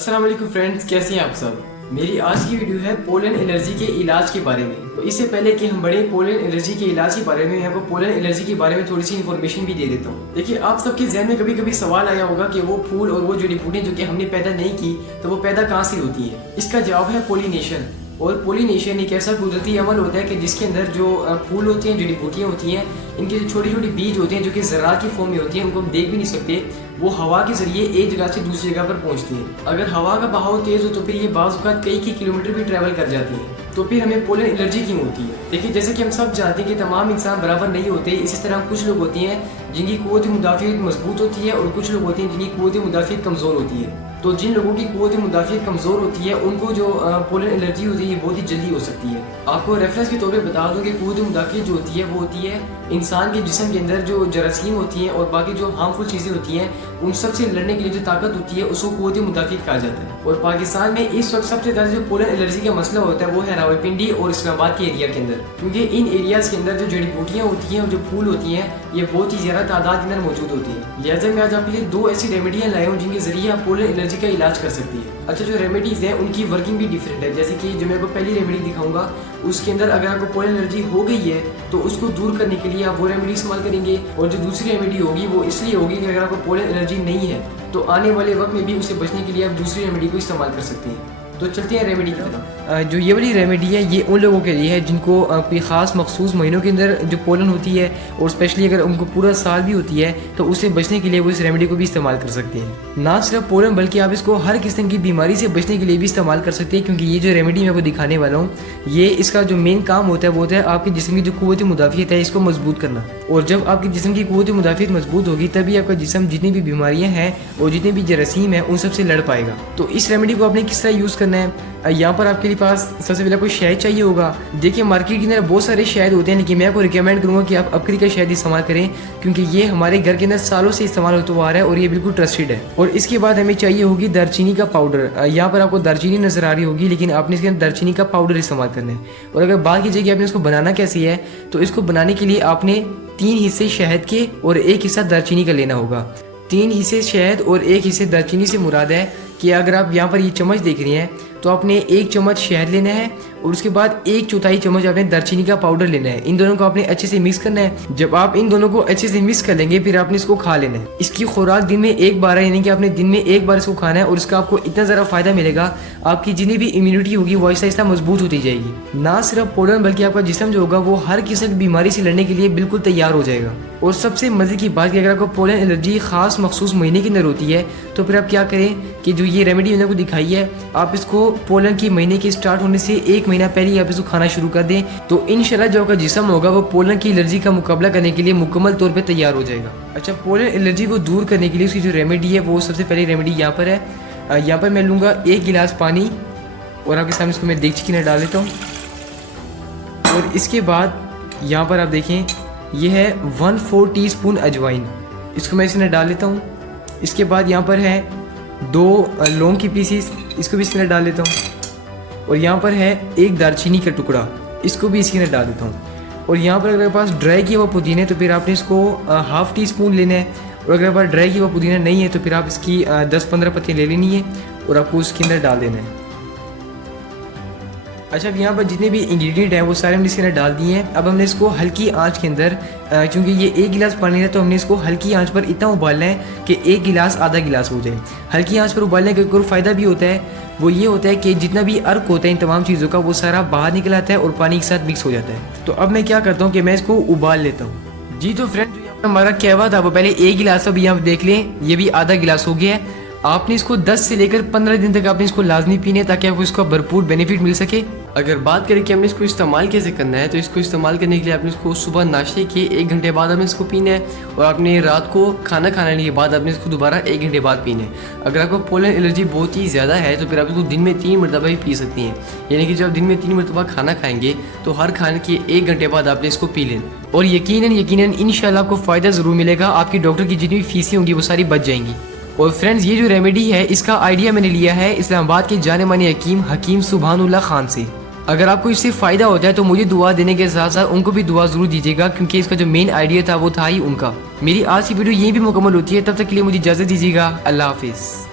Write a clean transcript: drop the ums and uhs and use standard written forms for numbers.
अस्सलाम वालेकुम फ्रेंड्स, कैसे हैं आप सब। मेरी आज की वीडियो है पोलन एलर्जी के इलाज के बारे में। तो इससे पहले कि हम बढ़े पोलन एलर्जी के इलाज के बारे में, मैं आपको पोलन एलर्जी के बारे में थोड़ी सी इन्फॉर्मेशन भी दे देता हूँ। देखिए, आप सबके जहन में कभी कभी सवाल आया होगा कि वो फूल और वो जड़ी बूटियाँ जो कि हमने पैदा नहीं की, तो वो पैदा कहाँ से होती है। इसका जवाब है पोलिनेशन। और पोलिनेशन एक ऐसा कुदरती अमल होता है कि जिसके अंदर जो फूल होते हैं, जड़ी बूटियाँ होती हैं, इनके जो छोटी छोटी बीज होते हैं जो कि ज़रा की फॉर्म में होती हैं, उनको हम देख भी नहीं सकते, वो हवा के जरिए एक जगह से दूसरी जगह पर पहुंचती है। अगर हवा का बहाव तेज हो तो फिर ये बाज़ औक़ात कई किलोमीटर भी ट्रैवल कर जाती है। तो फिर हमें पोलन एलर्जी क्यों होती है। देखिए, जैसे कि हम सब जानते हैं कि तमाम इंसान बराबर नहीं होते। इसी तरह कुछ लोग होती हैं जिनकी क़ुव्वत मुदाफ़ियत मजबूत होती है और कुछ लोग होते हैं जिनकी क़ुव्वत मुदाफ़ियत कमज़ोर होती है। तो जिन लोगों की क़ुव्वत मुदाफ़ियत कमज़ोर होती है उनको जो पोलन एलर्जी होती है बहुत ही जल्दी हो सकती है। आपको रेफरेंस के तौर पे बता दूं कि क़ुव्वत मुदाफ़ियत जो होती है वो होती है इंसान के जिस्म के अंदर जो जरासीम होती हैं और बाकी जो हार्मफुल चीज़ें होती हैं उन सब से लड़ने के लिए जो ताकत होती है उसको क़ुव्वत मुदाफ़ियत कहा जाता है। और पाकिस्तान में इस वक्त सबसे ज़्यादा जो पोलन एलर्जी का मसला होता है वो है रावलपिंडी और इस्लामाबाद के एरिया के अंदर, क्योंकि इन एरियाज़ के अंदर जो जड़ी बूटियाँ होती हैं और जो फूल होती हैं ये बहुत ही ज़्यादा तादाद के अंदर मौजूद होती है। लिहाजा मैं आज आपके लिए दो ऐसी रेमेडियाँ लाया हूँ जिनके जरिए आप पोलन एलर्जी का इलाज कर सकती है। अच्छा, जो रेमेडीज़ हैं उनकी वर्किंग भी डिफरेंट है। जैसे कि जो मैं आपको पहली रेमेडी दिखाऊंगा उसके अंदर अगर आपको पोलन एलर्जी हो गई है तो उसको दूर करने के लिए आप वो रेमेडी इस्तेमाल करेंगे, और जो दूसरी रेमेडी होगी वो इसलिए होगी कि अगर आपको पोलन एलर्जी नहीं है तो आने वाले वक्त में भी उसे बचने के लिए आप दूसरी रेमेडी को इस्तेमाल कर सकते हैं। तो चलते हैं रेमेडी की तरफ। जो ये वाली रेमेडी है ये उन लोगों के लिए है जिनको कोई ख़ास मखसूस महीनों के अंदर जो पोलन होती है, और स्पेशली अगर उनको पूरा साल भी होती है तो उससे बचने के लिए वो इस रेमेडी को भी इस्तेमाल कर सकते हैं। ना सिर्फ पोलन बल्कि आप इसको हर किस्म की बीमारी से बचने के लिए भी इस्तेमाल कर सकते हैं, क्योंकि ये जो रेमेडी मैं आपको दिखाने वाला हूँ ये इसका जो मेन काम होता है वो होता है आपके जिस्म की जो क़ुव्वत मुदाफ़ियत है इसको मजबूत करना। और जब आपके जिस्म की क़ुव्वत मुदाफ़ियत मजबूत होगी तभी आपका जिस्म जितनी भी बीमारियाँ हैं और जितने भी जरासीम हैं उन सब से लड़ पाएगा। तो इस रेमेडी को आपने किस तरह यूज़ करना है। यहाँ पर आपके पास सबसे पहले कोई शहद चाहिए होगा। देखिए, मार्केट के अंदर बहुत सारे शहद होते हैं, लेकिन मैं आपको रिकमेंड करूँगा कि आप अबकरी का शहद इस्तेमाल करें, क्योंकि ये हमारे घर के अंदर सालों से इस्तेमाल होता हुआ आ रहा है और ये बिल्कुल ट्रस्टेड है। और इसके बाद हमें चाहिए होगी दालचीनी का पाउडर। यहाँ पर आपको दालचीनी नज़र आ रही होगी, लेकिन आपने इसके अंदर दालचीनी का पाउडर इस्तेमाल करना है। और अगर बात की जाए कि आपने इसको बनाना कैसे है, तो इसको बनाने के लिए आपने 3 हिस्से शहद के और 1 हिस्सा दालचीनी का लेना होगा। 3 हिस्से शहद और 1 हिस्से दालचीनी से मुराद है कि अगर आप यहाँ पर ये चम्मच देख रही हैं तो आपने 1 चम्मच शहद लेना है और उसके बाद 1/4 चम्मच आपने दालचीनी का पाउडर लेना है। इन दोनों को आपने अच्छे से मिक्स करना है। जब आप इन दोनों को अच्छे से मिक्स कर लेंगे फिर आपने इसको खा लेना है। इसकी खुराक दिन में 1 बार है, यानी कि आपने दिन में 1 बार इसको खाना है, और इसका आपको इतना ज़्यादा फ़ायदा मिलेगा, आपकी जितनी भी इम्यूनिटी होगी वो आहिस्ता आहिस्ता मजबूत होती जाएगी। ना सिर्फ पोलन बल्कि आपका जिस्म जो होगा वो हर किस्म की बीमारी से लड़ने के लिए बिल्कुल तैयार हो जाएगा। और सबसे मज़े की बात कि अगर आपको पोलन एलर्जी ख़ास मखसूस महीने के अंदर होती है तो फिर आप क्या करें कि जो ये रेमेडी मैंने आपको दिखाई है आप इसको पोलन की महीने के स्टार्ट होने से 1 महीना पहले आप इसको खाना शुरू कर दें, तो इंशाल्लाह जो आपका जिस्म होगा वो पोलन की एलर्जी का मुकाबला करने के लिए मुकम्मल तौर पे तैयार हो जाएगा। अच्छा, पोलन एलर्जी को दूर करने के लिए उसकी जो रेमेडी है वो सबसे पहली रेमेडी यहाँ पर है। यहाँ पर मैं लूँगा 1 गिलास पानी और आपके सामने इसको मैं देगची के अंदर डाल देता हूँ। और इसके बाद यहाँ पर आप देखें ये है 1/4 टीस्पून अजवाइन, इसको मैं इसके अंदर डाल लेता हूँ। इसके बाद यहाँ पर है 2 लौंग की पीसीस, इसको भी इसके अंदर डाल देता हूँ। और यहाँ पर है 1 दालचीनी का टुकड़ा, इसको भी इसके अंदर डाल देता हूँ। और यहाँ पर अगर आपके पास ड्राई किया हुआ पुदीना है तो फिर आपने इसको 1/2 टीस्पून लेना है, और अगर आपके पास ड्राई किया हुआ पुदीना नहीं है तो फिर आप इसकी 10-15 पत्तियाँ ले लेनी है और आपको उसके अंदर डाल देना है। अच्छा, अब यहाँ पर जितने भी इंग्रेडिएंट हैं वो सारे हमने इसके अंदर डाल दिए हैं। अब हमने इसको हल्की आंच के अंदर, क्योंकि ये 1 गिलास पानी है तो हमने इसको हल्की आंच पर इतना उबालना है कि 1 गिलास आधा गिलास हो जाए। हल्की आंच पर उबालने का एक फ़ायदा भी होता है, वो ये होता है कि जितना भी अर्क होता है इन तमाम चीज़ों का वो सारा बाहर निकल आता है और पानी के साथ मिक्स हो जाता है। तो अब मैं क्या करता हूँ कि मैं इसको उबाल लेता हूँ। जी, तो फ्रेंड हमारा कहवा था वो पहले 1 गिलास, अभी आप देख लें ये भी आधा गिलास हो गया है। आपने इसको 10 से लेकर 15 दिन तक आपने इसको लाजमी पीना है ताकि आपको इसका भरपूर बेनिफिट मिल सके। अगर बात करें कि हमने इसको इस्तेमाल कैसे करना है, तो इसको इस्तेमाल करने के लिए आपने इसको सुबह नाश्ते के 1 घंटे बाद आपने इसको पीना है, और आपने रात को खाना खाने के बाद आपने इसको दोबारा 1 घंटे बाद पीना है। अगर आपको पोलन एलर्जी बहुत ही ज़्यादा है तो फिर आप इसको दिन में 3 मरतबा भी पी सकती हैं, यानी कि जब आप दिन में 3 मरतबा खाना खाएंगे तो हर खाने के 1 घंटे बाद आपने इसको पी लेना। और यकीनन इंशाल्लाह आपको फ़ायदा ज़रूर मिलेगा, आपकी डॉक्टर की जितनी भी फीसें होंगी वो सारी बच जाएंगी। और फ्रेंड्स, ये जो रेमेडी है इसका आइडिया मैंने लिया है इस्लामाबाद के जाने माने हकीम सुभानुल्लाह खान से। अगर आपको इससे फ़ायदा होता है तो मुझे दुआ देने के साथ साथ उनको भी दुआ ज़रूर दीजिएगा, क्योंकि इसका जो मेन आइडिया था वो था ही उनका। मेरी आज की वीडियो यहीं भी मुकम्मल होती है, तब तक के लिए मुझे इजाज़त दीजिएगा। अल्लाह हाफिज़।